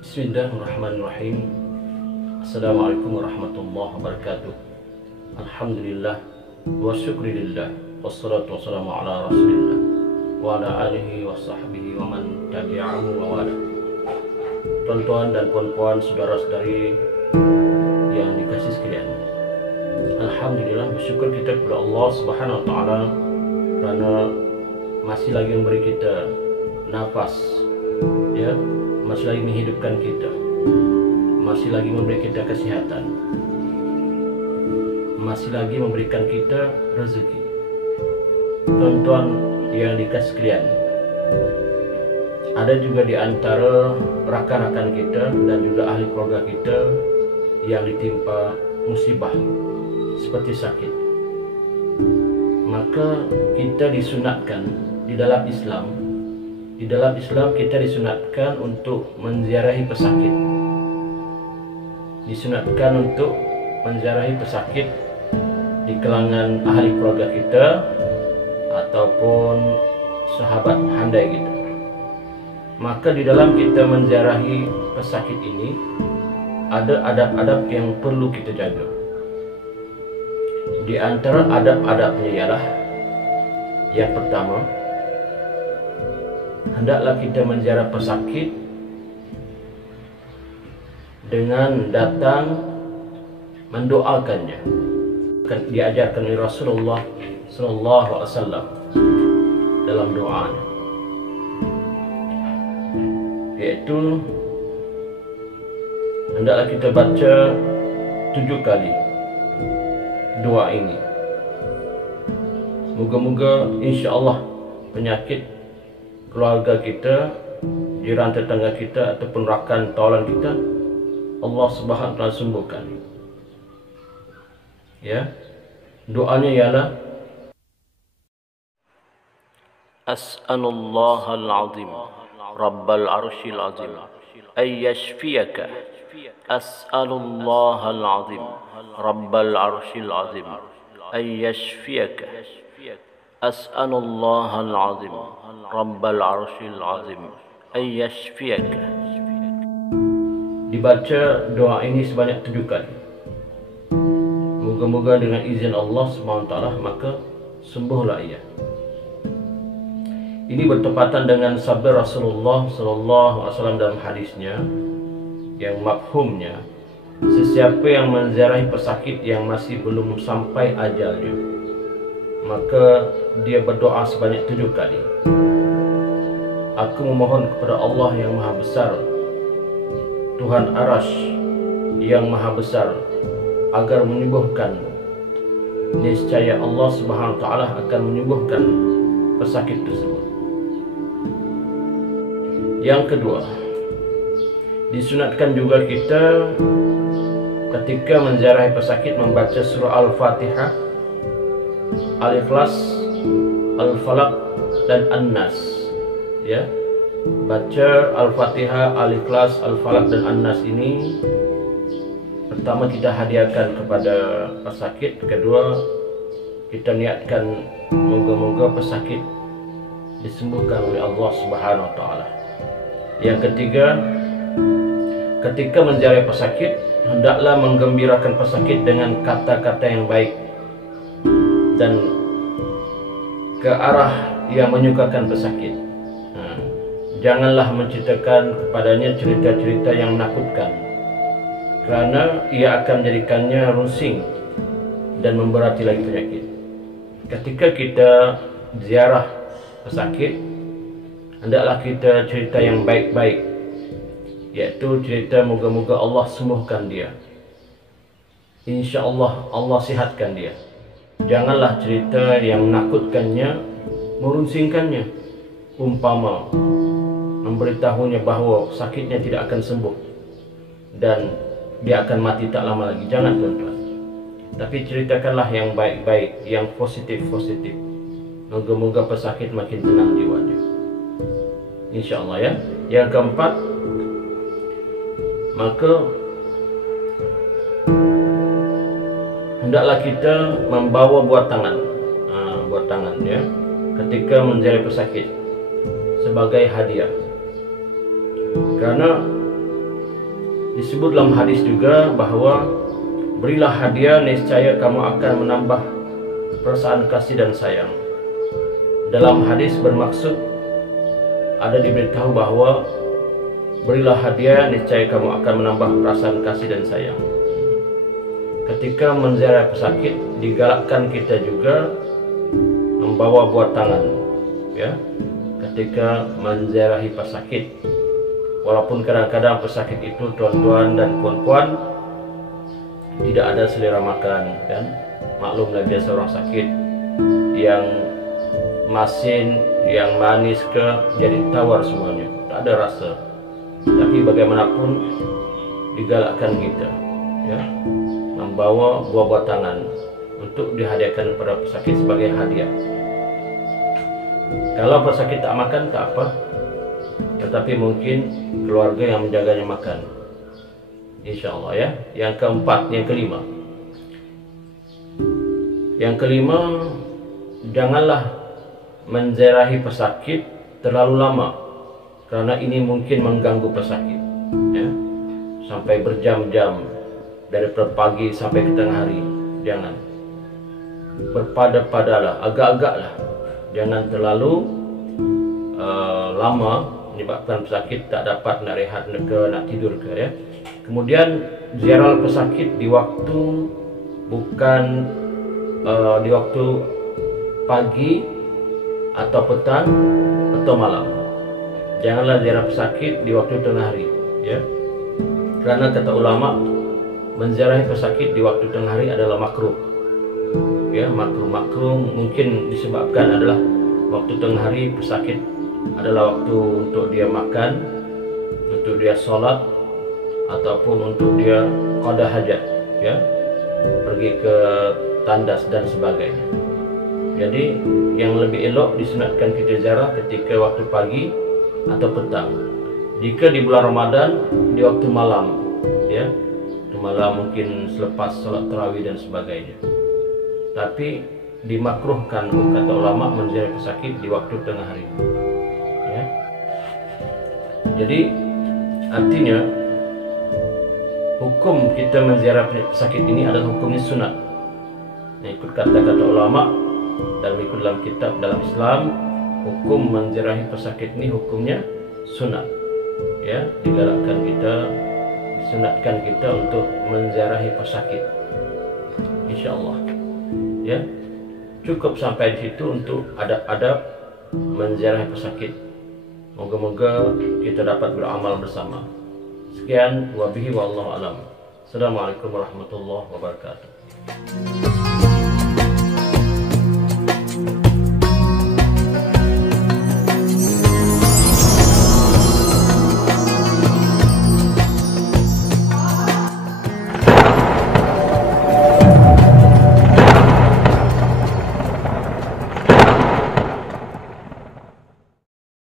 Bismillahirrahmanirrahim. Assalamualaikum warahmatullahi wabarakatuh. Alhamdulillah wa syukrilillah, wassalatu wassalamu ala rasulillah wa ala alihi wa sahbihi wa man tabi'ahu wa wala. Tuan-tuan dan puan-puan, saudara-saudari yang dikasih sekalian, alhamdulillah, bersyukur kita kepada Allah Subhanahu wa taala kerana masih lagi memberi kita nafas, ya, masih lagi menghidupkan kita, masih lagi memberi kita kesihatan, masih lagi memberikan kita rezeki. Tuan-tuan yang dikasih sekalian, ada juga di antara rakan-rakan kita dan juga ahli keluarga kita yang ditimpa musibah seperti sakit. Maka kita disunatkan di dalam Islam, kita disunatkan untuk menziarahi pesakit. Disunatkan untuk menziarahi pesakit di kalangan ahli keluarga kita ataupun sahabat handai kita. Maka di dalam kita menziarahi pesakit ini ada adab-adab yang perlu kita jaga. Di antara adab-adabnya ialah yang pertama, hendaklah kita menziarah pesakit dengan datang mendoakannya. Diajarkan oleh Rasulullah sallallahu alaihi wasallam dalam doanya, yaitu hendaklah kita baca 7 kali doa ini. Moga-moga insya-Allah penyakit keluarga kita, jiran tetangga kita ataupun rakan tawalan kita, Allah Subhanahu wa taala sembuhkan. Ya. Doanya ialah As'alullahal azim Rabbal arsyil azim ay yashfiyaka. As'alullahal azim Rabbal arsyil azim ay yashfiyaka. As'alullahal azim Rabbal arsyil azim ay yashfiyaka. Dibaca doa ini sebanyak 7 kali. Moga-moga dengan izin Allah SWT maka sembuhlah ia. Ini bertepatan dengan sabda Rasulullah SAW dalam hadisnya yang mafhumnya, sesiapa yang menziarahi pesakit yang masih belum sampai ajalnya, maka dia berdoa sebanyak 7 kali. Aku memohon kepada Allah yang Maha Besar, Tuhan Arasy yang Maha Besar, agar menyembuhkanmu. Niscaya Allah Subhanahu wa taala akan menyembuhkan pesakit tersebut. Yang kedua, disunatkan juga kita ketika menziarahi pesakit membaca surah Al-Fatihah, Al-Ikhlas, Al-Falaq dan An-Nas. Ya, baca Al-Fatihah, Al-Ikhlas, Al-Falaq dan An-Nas ini pertama kita hadiahkan kepada pesakit, kedua kita niatkan moga-moga pesakit disembuhkan oleh Allah Subhanahu wa taala. Yang ketiga, ketika menziarahi pesakit hendaklah menggembirakan pesakit dengan kata-kata yang baik dan ke arah yang menyukakan pesakit. Janganlah menceritakan kepadanya cerita-cerita yang menakutkan, kerana ia akan menjadikannya rusing dan memberati lagi penyakit. Ketika kita ziarah pesakit, hendaklah kita cerita yang baik-baik, yaitu cerita moga-moga Allah sembuhkan dia, insya-Allah Allah sihatkan dia. Janganlah cerita yang menakutkannya, merusingkannya, umpama memberitahunya bahawa sakitnya tidak akan sembuh dan dia akan mati tak lama lagi. Jangan, tuan-tuan. Tapi ceritakanlah yang baik-baik, yang positif-positif. Moga-moga pesakit makin tenang jiwanya, insya-Allah, ya. Yang keempat, maka hendaklah kita membawa buat tangan, ya, ketika menziarahi pesakit sebagai hadiah. Kerana disebut dalam hadis juga bahwa berilah hadiah, niscaya kamu akan menambah perasaan kasih dan sayang. Dalam hadis bermaksud ada diberitahu bahwa berilah hadiah, niscaya kamu akan menambah perasaan kasih dan sayang. Ketika menziarahi pesakit, digalakkan kita juga membawa buah tangan, ya. Ketika menziarahi pesakit, walaupun kadang-kadang pesakit itu tuan-tuan dan puan-puan tidak ada selera makan, kan? Maklumlah biasa orang sakit yang masin, yang manis ke jadi tawar semuanya, tak ada rasa. Tapi bagaimanapun digalakkan kita, ya, membawa buah-buah tangan untuk dihadiahkan kepada pesakit sebagai hadiah. Kalau pesakit tak makan tak apa, tetapi mungkin keluarga yang menjaganya makan, insya Allah, ya. Yang keempat, yang kelima, janganlah menziarahi pesakit terlalu lama, karena ini mungkin mengganggu pesakit, ya, sampai berjam-jam, dari pagi sampai ke tengah hari. Jangan, berpada-padalah, agak-agaklah, jangan terlalu lama menyebabkan pesakit tak dapat nak rehat nak tidur ke, ya. Kemudian ziarah pesakit di waktu bukan di waktu pagi atau petang atau malam. Janganlah ziarah pesakit di waktu tengah hari, ya. Karena kata ulama, menziarahi pesakit di waktu tengah hari adalah makruh, ya. Makruh mungkin disebabkan adalah waktu tengah hari pesakit adalah waktu untuk dia makan, untuk dia sholat, ataupun untuk dia qada hajat, ya, pergi ke tandas dan sebagainya. Jadi yang lebih elok disunatkan kita ziarah ketika waktu pagi atau petang. Jika di bulan Ramadan di waktu malam, ya, waktu malam mungkin selepas sholat tarawih dan sebagainya. Tapi dimakruhkan kata ulama menziarahi pesakit di waktu tengah hari, ya. Jadi artinya hukum kita menziarahi pesakit ini adalah hukumnya sunat. Ikut kata-kata ulama dan ikut dalam kitab dalam Islam, hukum menziarahi pesakit ini hukumnya sunat, ya. Disunatkan kita untuk menziarahi pesakit, insyaallah, ya. Cukup sampai di situ untuk adab-adab menziarahi pesakit. Moga-moga kita dapat beramal bersama. Sekian, wabihi wallahu alam. Assalamualaikum warahmatullahi wabarakatuh.